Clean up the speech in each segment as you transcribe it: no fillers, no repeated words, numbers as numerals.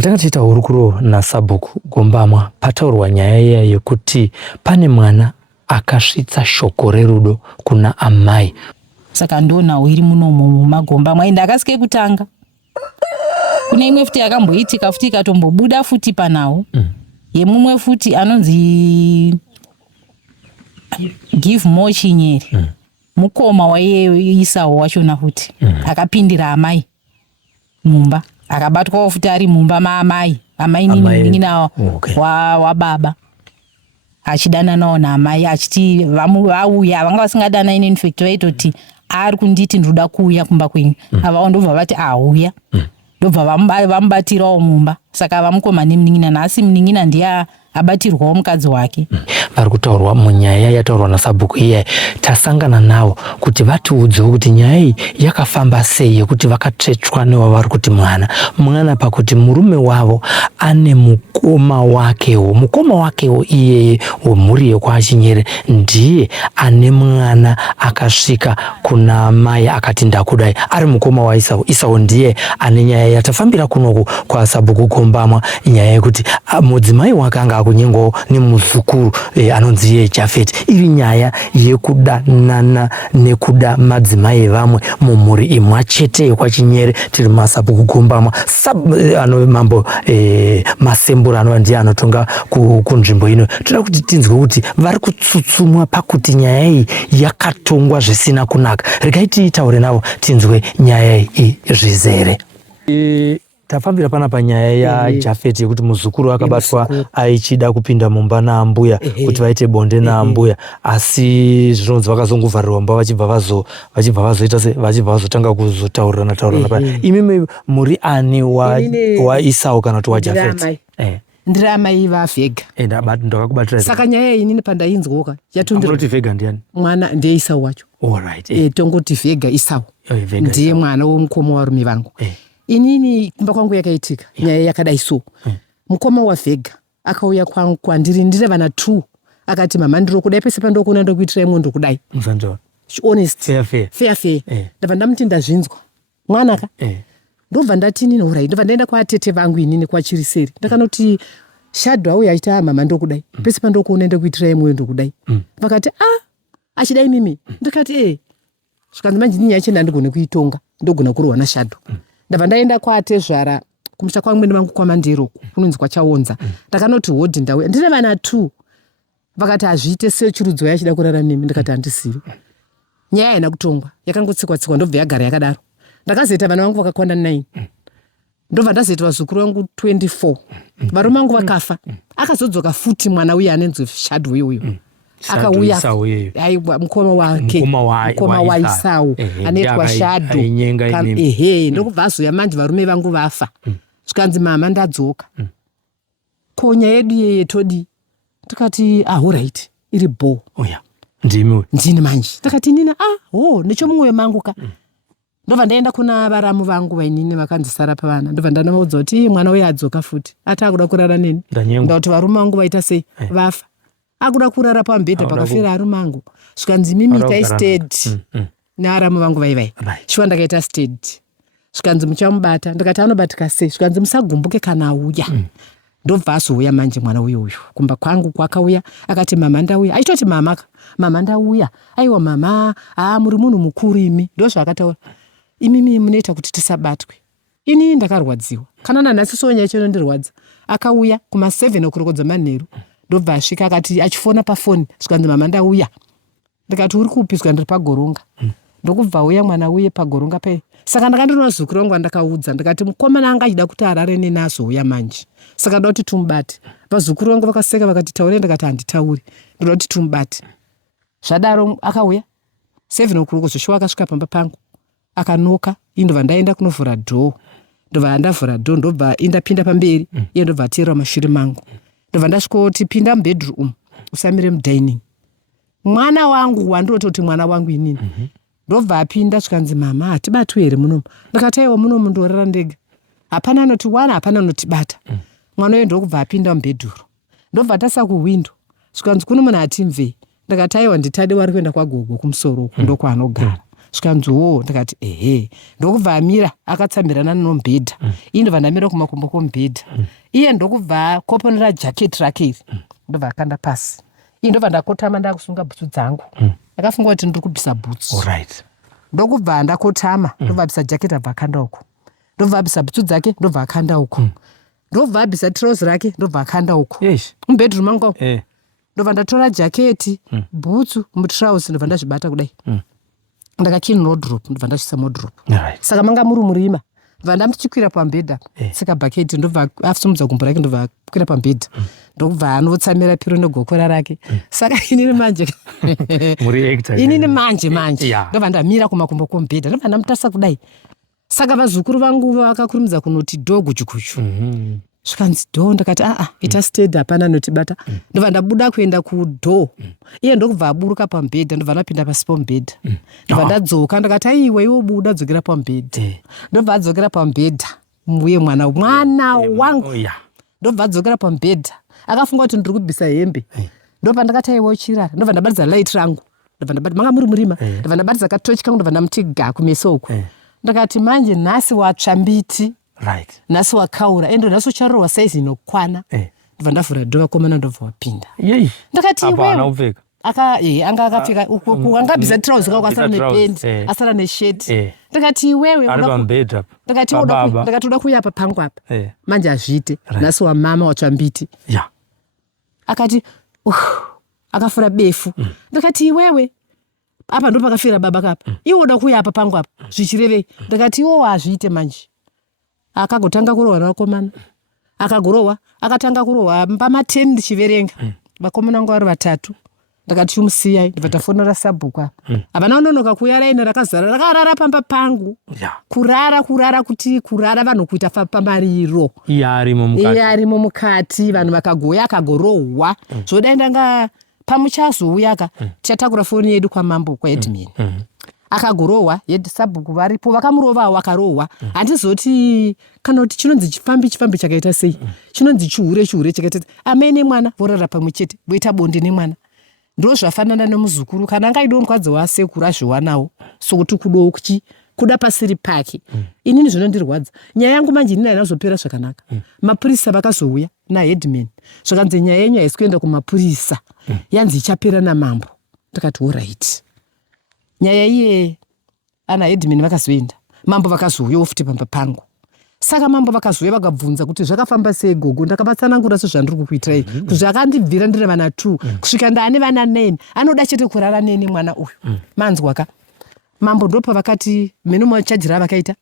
Patakatiita hurukuro naSabhuku Gombamwa pataurwa nyaya iya yekuti pane mwana akasvitsa shoko rerudo kuna amai. Saka ndonhau iri munomu mumagombamwa ende akasike kutanga. Kune imwe futi yakamboitika futi ikatombobuda futi panhau. Yemumwe futi anonzi Give More Chinyeri. Mukoma waIsau wachona futi. Akapindira amai mumba. Akabatwa futi ari mumba maamai. Amai ningina wababa. Achidana nawo naamai achiti vauya vanga vasingadana in fact vaitoti ari kunditi ndoda kuuya kumba kwenyu. Ava ndobva vati auya. Ndobva vamubatirawo mumba. Saka vamukoma nemuningina nhasi muningina ndiye abatirwawo mukadzi wake. Vari kutaurwa munyaya yataurwa naSabhuku iye tasangana nawo kuti vatiudzewo kuti nyaya iyi yakafamba sei yekuti vakatsvetswa newavari kuti mwana pakuti murume wavo ane mukoma wakewo iyeye wemhuri yekwaChinyere ndiye ane mwana akasvika kuna mai akati ndakudai ari mukoma waIsau ndiye ane nyaya yatafambira kunoku kwaSabhuku Gombamwa nyaya yekuti mudzimai wake anga akunyengwawo nemuzukuru anonzi iye Jafeti. Iri nyaya yekudanana nekuda madzimai vamwe mumhuri imwe chete yekwaChinyere tiri maSabhuku Gombamwa mambo Masembura anova ndiye anotonga kunzvimbo ino. Toda kuti tinzwe kuti vari kutsutsumwa pakuti nyaya iyi yakatongwa zvisina kunaka. Regai titaure navo tinzwe nyaya iyi zvizere. Tafambira pana panyaya yaJafeti yekuti muzukuru akabatwa aichida kupinda mumba naambuya kuti vaite bonde naambuya, asi zvinonzi vakazongovharirwa mumba vachibva vazotanga kuzotaurirana paya. Imimi muri ani waIsau kana kuti waJafeti? Ndiri amai vaVhega. Ndakakubatira. Saka nyaya iyi inini pandainzwoka yatondoti Vhega ndiani? Mwana ndiye Isau wacho. Alright. Tongoti Vhega Isau. Ndiye mwana womukoma warume vangu. Inini kumba kwangu yakaitika nyaya yakadai so. Mukoma waVhega akauya kwangu kwandiri ndire vana 2 akati mama ndiro kudai pese pandokuna ndokuitira imwe ndokudai. Honest. Fair. Ndabva ndamuti ndazvinzwa. Mwanaka. Ndobva ndati nini urai ndobva ndaenda kwaatete vangu inini kwaChiriseri. Ndakanoti Shadhu auya aita mama ndokudai. Pese pandokuna ndokuitira imwe ndokudai. Vakati achidai mimi. Ndikati zvikanzi manje nyaya yacho ndandigone kuitonga ndogona kurwa naShadhu. Ndabva ndaenda kwaatezvara kumusha kwangu mwene vangu kwaMandero kunonzi kwaChaonza. Ndakanoti hodhi ndauya ndine vana 2. Vakati azviite sechirudzo yachida kurara nemi. Ndikati handisivi. Nyaya haina kutongwa yakangotsikwa ndobva yagara yakadaro. Ndakazoita vana vangu vakakwana 9. Ndobva ndazoita vazukuru vangu 24. Varume vangu vakafa. Akazodzoka futi mwana uye anenzi Shadhu uyu. Akauya aiwa mukoma wake mukoma waIsau anoitwa Shadhu. Ndokubva azoya manje varume vangu vafa. Zvikanzi mama ndadzoka. Konya yedu yeye todi. Tikati alright iri bo. Ndini manje. Tikati nina nechomumwoyo mangu ka. Ndobva ndaenda kuna varamu vangu vainini vakandisara pavana. Ndobva ndanoudza kuti mwana uye adzoka futi. Ati akuda kurara neni. Ndauti varume vangu vaita sei vafa. Akuda kurara pambedha pakafira arume angu. Zvikanzi mimi taistedi nearamu vangu vaivai. Shwa ndakaita stedi. Zvikanzi muchamubata. Ndikati anobatika sei. Zvikanzi musagumbuke kana auya. Ndobva azouya manje mwana uyu kumba kwangu kwakauya akati mama ndauya. Aitoti mama ndauya. Aiwa mama muri munhu mukuru imi. Ndozvaakataura. Imimi munoita kuti tisabatwe. Ini ndakarwadziwa. Kana nanhasi sonya chinondirwadza. Akauya kuma 7 okurokodza manheru. Ndobva asvika akati achifona pafoni. Zvikanzi mama ndauya. Ndikati uri kupiswa ndiri pagoronga. Ndokubva uya mwana uye pagoronga pe. Saka ndakandinona zukuru wangu andakaudza. Ndikati mukoma anga achida kuti arare neni azouya manje. Saka ndoda kuti tumubate. Vazukuru wangu vakaseka vakati taure. Ndikati handitauri. Ndoda kuti tumubate. Zvadaro akauya 7 okurokozoshuwa akasvika pamba pangu. Akanoka. Ndobva ndaenda kunovhura dhoo. Ndobva ndavhura dhoo ndobva indapinda pamberi. Iye ndobva atera mashure mangu. Ndobva ndasvikoti pinda mubedroom usamire mudining. Mwana wangu wandototi mwana wangu inini. Ndobva apinda zvikanzi mama hatibatwi here munomu. Ndikati aiwa munomu ndorara ndega. Hapana anotiwana hapana anotibata. Mwana uyo ndokubva apinda mubedroom. Ndobva tasa kuwindo. Zvikanzi kuno munhu hatimvei. Ndikati aiwa nditade wari kuenda kwagogo kumusoro ndokwaanogara. Svikanzi ndikati ehe. Ndokubva amira akatsamirana nomubhedha. Ini ndobva ndamira kumakumbo komubhedha. Iye ndokubva koponera jaketi rake iri. Ndobva akanda pasi. Ini ndobva ndakotama ndakusunga bhutsu dzangu. Ndakafunga kuti ndiri kubvisa bhutsu. Ndokubva ndakotama ndobva abvisa jaketi abva akanda uko. Ndobva abvisa bhutsu dzake ndobva akanda uko. Ndobva abvisa trouser rake ndobva akanda uko. Mubedroom mangu. Ndobva ndatora jaketi, bhutsu, mutrausi ndobva ndazvibata kudai. Ndakachini wardrobe ndobva ndachisa wardrobe. Saka manga muri murima. Ndobva ndachikwira pambedha. Saka bhaketi ndobva afusumudza gumbo rake ndobva kwira pambedha. Ndokubva anotsamira piro negokora rake. Saka inini manje muri actor. Inini manje. Ndobva ndamira kumakumbo komubhedha. Ndobva ndamutarisa kudai. Saka vazukuru vangu vakakurumidza kunoti dhogu chukuchu. Zvikanzi dho, ndakati ita steady hapana notibata. Ndobva ndabuda kuenda kudho. Iye ndokubva aburuka pamubhedha ndobva ndapinda pasi pomubhedha. Ndobva ndadzoka ndakati aiwa iwe buda dzokera pamubhedha. Ndobva adzokera pamubhedha. Mbuye mwana wangu. Ndobva adzokera pamubhedha. Akafunga kuti ndiri kubvisa hembe. Ndobva ndakati aiwa uchirara. Ndobva ndabatidza light rangu. Ndobva ndabata manga muri murima. Ndobva ndabatidza katochi kangu ndobva ndamuti ga kumeso uko. Ndakati manje nhasi watsva mbiti. Nhasi wakaura. Endo nhasi ucharohwa saizi inokwana. Ndobva ndavhura dhoo vakomana ndobva wapinda. Ndakati iwewe. Anga akapfeka uko angabvisa trouser kako asara nependi, asara nesheti. Ndakati iwewe ndakati uda kuuya apa pangu apa. Manje hazviite. Nhasi wamama watsva mbiti. Akati akafura befu. Ndakati iwewe apa ndo pakafira baba kapa. Iwe uda kuuya apa pangu apa. Zvichirevei? Ndakati iwo hazviite manje. Akagotanga kurohwa navakomana. Akagorohwa, akatanga kurohwa pama10 ndichiverenga. Vakomana vangu vari 3. Ndakati chimusiyai, ndibva tafonera sabhuku apa. Havana kunonoka kuuya raini rakazara rakarara pamba pangu. Kurara kuti kurara vanhu kuita pamariro. Iye arimo mukati vanhu vakagoya akagorohwa. Zvodai ndanga pamuchazouya tichatakura foni yedu kwamambo kwaEdmin. Akagorohwa sabhuku varipo vakamurovawo akarohwa. Handizoti kana kuti chinonzi chifambi chakaita sei. Chinonzi chihure chakaita sei. Amai nemwana vorara pamwe chete voita bonde nemwana. Ndo zvafanana nemuzukuru kana angaido mukadzi wasekuru azviwanawo sokuti kudo kuda pasiri pake. Inini zvinondirwadza. Nyaya yangu manje inini hainazopera zvakanaka. Mapurisa vakazouya naHeadman. Zvakanzi nyaya yenyu haisi kuenda kumapurisa. Yanzi ichapera namambo. Ndakati alright. Nyaya iye ana Headman vakazoenda. Mambo vakazouya futi pamba pangu. Saka mambo vakazouya vakabvunza kuti zvakafamba sei gogo. Ndakavatsanangura sezvandiri kukuitirai. Kuti zvakandibvira ndiri vana 2 kusvika ndane vana 9. Anoda chete kurara neni mwana uyu. Manzwaka. Mambo ndopa vakati meno machajira vakaita.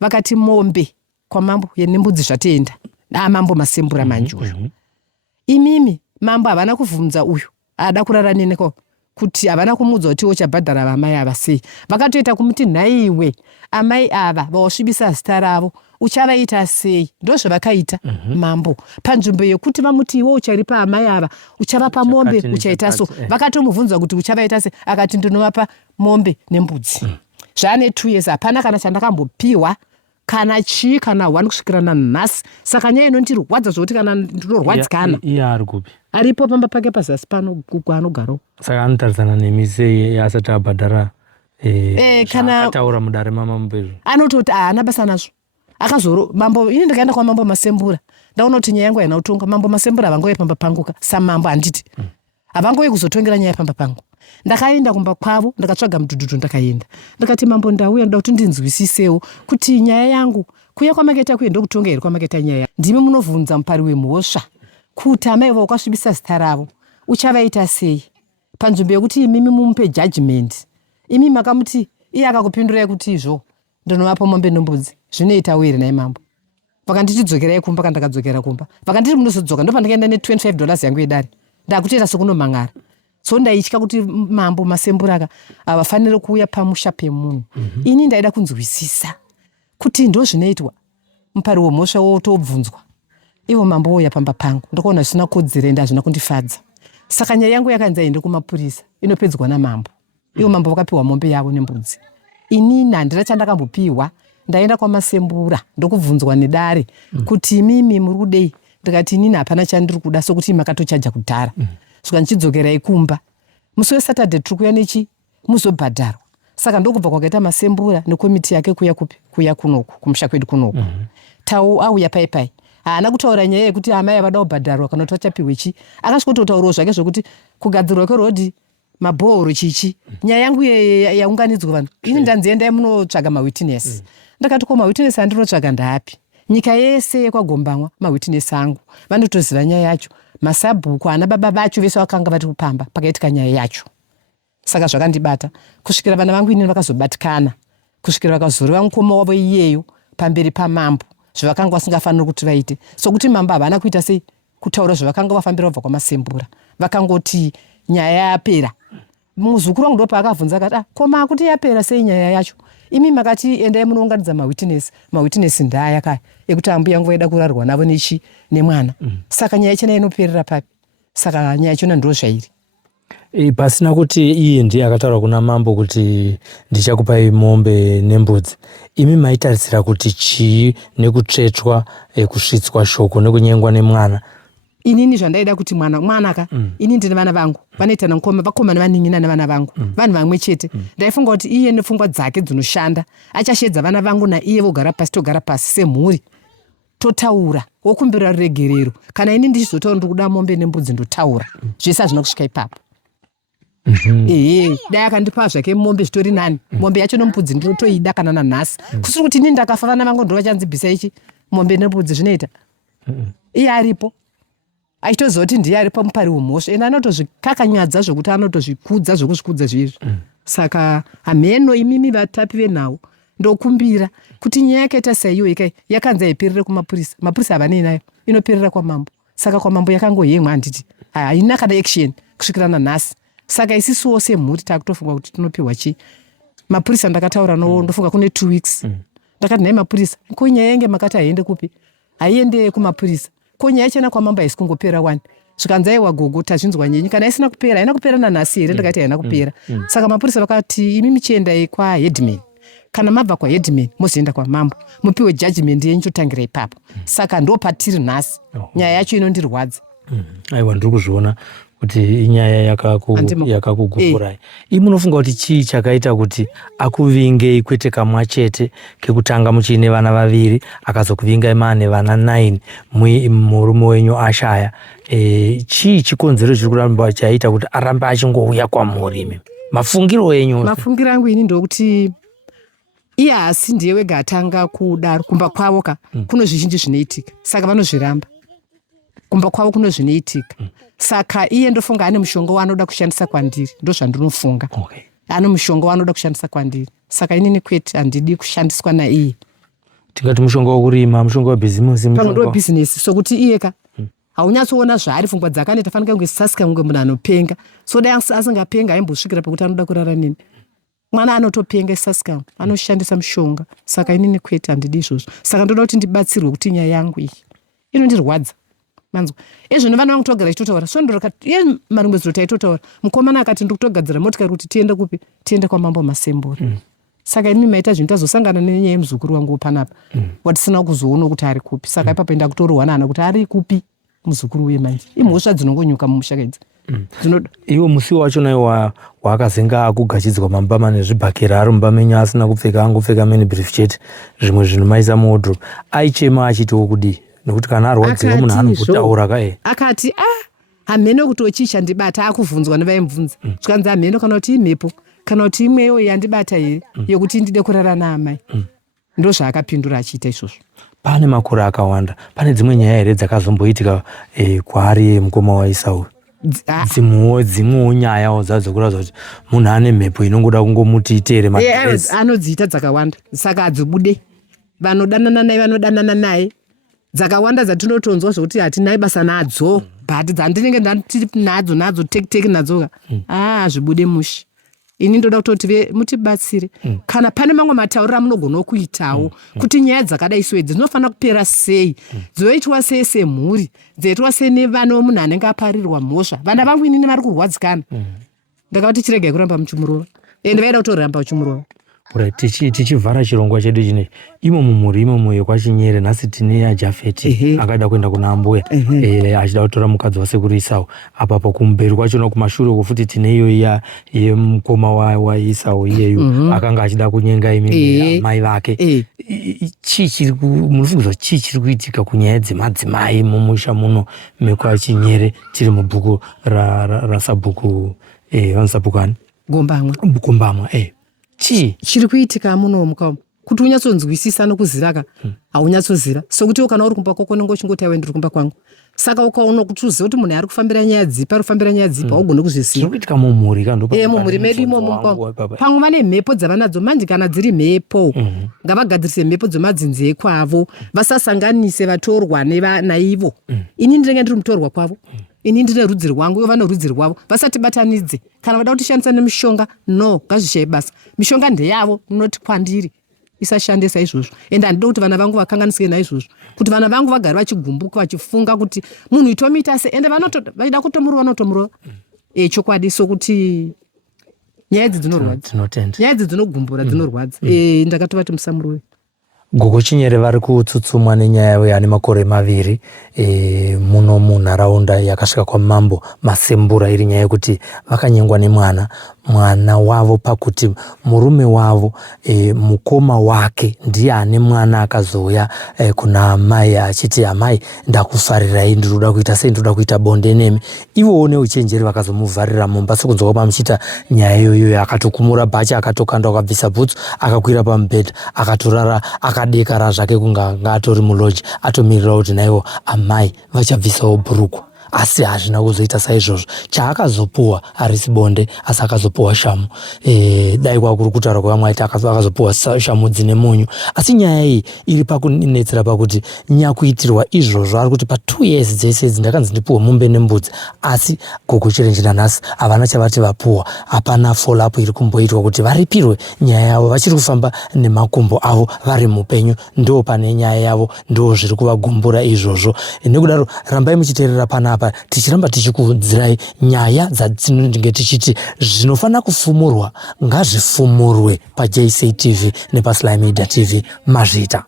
Vakati mombe kwa mambo yenembudzi zvatenda. Mambo masembura manje uyu. Imimi mambo havana kuvhunza uyu. Ada kurara neni ko. Kuti havana kumudza kuti uchabhadhara vamai ava sei. Vakatoita kumuti nhaiwe amai ava vausvibisa zita ravo uchavaita sei. Ndozvavakaita mambo. Panzvimbo yekuti vamuti iwe ucharipa amai ava uchavapa mombe uchaita so. Vakatomubvunza kuti uchavaita sei. Akati ndinovapa mombe nembudzi. Zvane 2 years hapana kana chandakambopiwa kana chii kana 1 kusvikira nanhasi. Saka nyaya inondirwadza zvokuti kana ndinorwadzikana. Iye ari kupi? Aripo pamba pake pazasi pano anogaro. Saka anotarisana nemise asati abhadhara kana akataura mudare mama mubezvo. Anototi haana basa nazvo. Akazoro mambo ini ndikaenda kwa mambo masembura. Ndaona kuti nyaya yangu haina utonga. Mambo masembura havangouya pamba panguka. Samambo handiti. Havangouya kuzotongera nyaya pamba pangu. Ndakaenda kumba kwavo ndakatsvaga mudhudhudhu ndakaenda. Ndakati mambo ndauya ndoda kuti ndinzwisisewo kuti nyaya yangu kuya kwamaketa kuenda kutonga here kwamaketa nyaya. Ndimi munovhunza mupari wemhosva kuti amai avo wakasvibisa zita ravo uchavaita sei. Panzvimbo yekuti imimi mumupe judgment. Imi makamuti iye akakupindurai kuti izvo ndinovapa mombe nembudzi. Zvinoita wiri naye mambo. Vakanditidzokerai kumba kana ndakadzokera kumba. Vakanditi munozodzoka ndopandakaenda ne$25 yangu yedare. Ndakutoita sokunomangara. So ndaitya kuti mambo masembura avafanire kuuya pamusha pemunhu. Ini ndaida kunzwisisa kuti ndo zvinoitwa. Mupari wemhosva wotobvunzwa. Ivo mambo ouya pamba pangu. Ndakaona zvisina kodzera ende hazvina kundifadza. Saka nyaya yangu yakanzi aende kumapurisa inopedzwa namambo. Ivo mambo vakapiwa mombe yavo nembudzi. Inini handina chandakambopiwa. Ndaenda kwamasembura ndokubvunzwa nedare kuti imimi muri kudei. Ndikati inini hapana chandiri kuda sokuti makatochaja kudhara. Saka ndichidzokerai kumba. Musi weSaturday tiri kuuya nechi muzobhadharwa. Saka ndokubva kwakaita Masembura nekomiti yake kuya kunoku kumusha kwedu kunoku. Tau auya pai haana kutaura nyaya yekuti amai avada kubhadharwa kana kuti vachapiwe chi. Akasvikototaurawo zvake zvokuti kugadzirwa kwerodhi, mabhoro chichi. Nyaya yangu yaunganidzwa vanhu. Ini ndanziendai munotsvaga mawitness. Ndakati ko mawitness andinotsvaga ndaapi? Nyika yese yekwaGombamwa mawitness angu. Vanotoziva nyaya yacho. Masabhuku ana baba vacho vese vakanga vari kupamba pakaitika nyaya yacho. Saka zvakandibata kusvikira vana vangu inini vakazobatikana, kusvikira vakazoreva mukoma wavo iyeyo pamberi pamambo zvavakanga vasingafaniri kuti vaite. Sokuti mambo havana kuita sei kutaura zvavakanga vafambira kubva kwaMasembura. Vakangoti nyaya yapera. Muzukuru wangu ndopa akavhunza akati koma kuti yapera sei nyaya yacho? Imi makati endai munounganidza mawitness ndaya kaya ekuti ambuya yangu vaida kurarwa navo nechi nemwana. Saka nyaya chena inoperera papi? Saka nyaya chona ndo zvairi. Pasina kuti iye ndiye akataura kuna mambo kuti ndichakupai mombe nembudzi. Imi maitarisira kuti chii nekutsvetswa, kusvitswa shoko nekunyengwa nemwana? Inini zvandaida kuti mwana ini ndine vana vangu vanoita vakomana vanin'ina nevana vangu vanhu vamwe chete. Ndaifunga kuti iye nepfungwa dzake dzinoshanda achashedza vana vangu naiye vogara pasi togara pasi semhuri totaura wokumbira ruregerero. Kana ini ndichizotaura ndiri kuda mombe nembudzi ndotaura zvese hazvina kusvika ipapo. Dai akandipa zvake mombe zvitori nani. Mombe yacho nembudzi ndinotoida kana nanhasi. Kusiri kuti ini ndakafa vana vangu ndo vachanzibvisa ichi mombe nembudzi zvinoita. Iye aripo aitozoti ndiye aripo mupari wemhosva ena anotozvikakanyadza zvokuti anotozvikudza zvokuzvikudza zvizvi. Saka hameno imimi vatapi venhau ndokumbira kuti nyaya yakaita saiyo ikai yakanzi iperere kumapurisa. Mapurisa havanei nayo, inoperera kwamambo. Saka kwamambo yakangoyemwa handiti haina kana action kusvikira nanhasi. Saka isisuwo semhuri takutofunga kuti tinopiwa chi. Mapurisa ndakataura nawo ndofunga kune 2 weeks. Ndakati naye mapurisa ko nyaya yange makati haiende kupi? Haiende kumapurisa. Ko nyaya chena kwamambo haisi kungopera wani. Zvikanzaiwa gogo tazvinzwa nyenyu kana isina kupera haina kupera nanhasi here. Ndakati haina kupera. Saka mapurisa vakati imi michiendai kwaheadman. Kana mabva kwaheadman mozoenda kwamambo mupiwe judgment yenyu totangira ipapo. Saka ndo patiri nhasi. Nyaya yacho inondirwadza. Aiwa ndiri kuzviona kuti inyaya yakakugurai. Imi munofunga kuti chii chakaita kuti akuvingei kwete kamwa chete kekutanga muchine vana vaviri akazokuvingai mane vana 9 murume wenyu ashaya? Chii chikonzero chiri kuramba chaita kuti arambe achingouya kwamuri imi? Mafungiro enyu? Mafungiro angu ini ndokuti iye hasi ndiye wega atanga kudaro. Kumba kwavo kuno zvizhinji zvinoitika saka vanozviramba. Kumba kwavo kuno zvinoitika. Saka iye ndofunga ane mushonga waanoda kushandisa kwandiri. Ndo zvandinofunga. Ane mushonga waanoda kushandisa kwandiri. Saka inini kwete handidi kushandiswa naiye. Tingati mushonga wokurima, mushonga webhizimusi, mushonga webhizinesi. Sokuti iye haunyasoona zvaari pfungwa dzakanoita fanika kunge sasika kunge munhu anopenga. So dai asingapenga aimbosvikira pekuti anoda kurara nini. Mwana anotopenga sasika anoshandisa mushonga. Saka inini kwete handidi izvozvo. Saka ndoda kuti ndibatsirwe kuti nyaya yangu iyi inondirwadza. Manzwa ezvino vana vangu togara tichitotaura so ndorokati iye marimwedzo taitotaura mukomana akati ndiri kutogadzira motikari kuti tiende kupi? Tiende kwamambo Masembura. Saka inini maita zvinhu tazosangana nenyaya yemuzukuru wangu panapa watisina kuzoona kuti ari kupi. Saka ipapo enda kutoriwa nana kuti ari kupi muzukuru uye manje. Imhosva dzinongonyuka mumushaka idzi. Iwo musi wacho naye wakazenga akugachidzwa mambama nezvibhakera ari mumba menyu asina kupfeka, angopfeka mini brief chete zvimwe zvinhu maisa muwardrobe. Aichema achitiwo kudii? Nekuti kana arwadziwa munhu anokutaura kae. Akati hameno kuti ochichandibata akuvhunzwa nevaimubvunza. Zvikanzi hameno kana kuti imhepo kana kuti imweyo yandibata here yokuti ndide kurara naamai. Ndo zvaakapindura achiita izvozvo. Pane makore akawanda. Pane dzimwe nyaya here dzakazomboitika kwaari mukoma waEsau? Dzimwewo nyayawo dzadzokuraza kuti munhu ane mhepo inongoda kungomuti itere madress. Anodziita dzakawanda. Saka hadzibude. Vanodanana naye vanodanana naye. Dzakawanda dzatinotonzwa zvokuti hatinai basa nadzo. But dzandinenge ndati nadzo teki nadzo. Zvibude mushi. Ini ndoda kutoti mutibatsire. Kana pane mamwe matauriro amunogona kuitawo kuti nyaya dzakadai swedzi dzinofanira kupera sei? Dzoitwa sei semhuri? Dzoitwa sei nevana vomunhu anenge aparirwa mhosva? Vana vangu inini vari kurwadzikana. Ndakati chiregai kuramba muchimurova. Ende vaida kutoramba muchimurova. Tichivhara chirongwa chedu chinechi, imo mumurima moyo kwaChinyere nhasi tine aJafeti akada kuenda kuna ambuya achida kutora mukadzi wasekuru Esau. Apapo kumberi kwacho kumashure kufuti tine iyo yemukoma waEsau iyeyu akanga achida kunyenga mai vake. Munofungidzwa chii chiri kuitika kunyaya dzemadzimai mumusha muno mekwaChinyere tiri mubhuku rasabhuku vanosabhuku ani Gombamwa. Chii chiri kuitika muno mukoma kuti unyatsonzwisisa nokuziraka haunyatsozira sokuti kana uri kumba kwako nenge uchingoti awe ndiri kumba kwangu, saka ukaona kuti uzive kuti munhu ari kufambira nyaya dzipi augone kuzvisiya. Kuitika mumhuri mumhuri medu imomo pamwe vane mhepo dzavanadzo manje, kana dziri mhepo ngavagadzirise mhepo dzemadzinzi ekwavo, vasasanganise vatorwa naivo. Ini ndinenge ndiri mutorwa kwavo, ini ndine rudzi rwangu, ivo vane rudzi rwavo, vasatibatanidze. Kana vada kuti shandisa nemishonga, no, ngazvishaye basa. Mishonga ndeyavo, noti kwandiri isashandisa izvozvo. Ende handidi kuti vana vangu vakanganisike naizvozvo, kuti vana vangu vagare vachigumbuka vachifunga kuti munhu itomuita se, ende vaida kutomurova vanotomurova. Chokwadi, sokuti nyaya idzi dzinorwadza, nyaya idzi dzinogumbura, dzinorwadza. Ndakatovati musamurove. Gogo Chinyere vari kutsutsumwa nenyaya yaane makore 2 muno munharaunda yakasvika kwamambo Masembura, iri nyaya yekuti vakanyengwa mwana wavo pakuti murume wavo mukoma wake ndiye ane mwana akazouya kuna amai achiti amai ndakufarirai ndinoda kuita sei, ndinoda kuita bonde nemi. Ivowo neuchenjeri vakazomuvharira mumba. Sokunzwa pamuchita nyaya iyoyo akatokumura bhachi akatokanda akabvisa bhutsu akakwira pamubhedha akatorara akadekara zvake kunga atori muloji atomirira kuti naivo amai vachabvisawo bhurukwa. Asi hazvina kuzoita saizvozvo. Chaakazopuwa harisi bonde asi akazopuwa shamu. Dai kwakuri kutaura kwavamwe aiti akazopuwa shamu dzine munyu. Asi nyaya iyi iri pakunetsera pakuti nyakuitirwa izvozvo ari kuti pa2 years dzese idzi ndakanzi ndipuwe mombe nembudzi, asi Gogo Chirenje nanhasi havana chavati vapuwa. Hapana follow up iri kumboitwa kuti varipirwe nyaya yavo. Vachiri kufamba nemakumbo avo vari mupenyu, ndo pane nyaya yavo, ndo zviri kuvagumbura izvozvo. Nekudaro rambai muchiteerera panapa tichiramba tichikuudzirai nyaya dzadzinenge tichiti zvinofana kufumurwa ngazvifumurwe paJC TV nepaSly Media TV mazvita.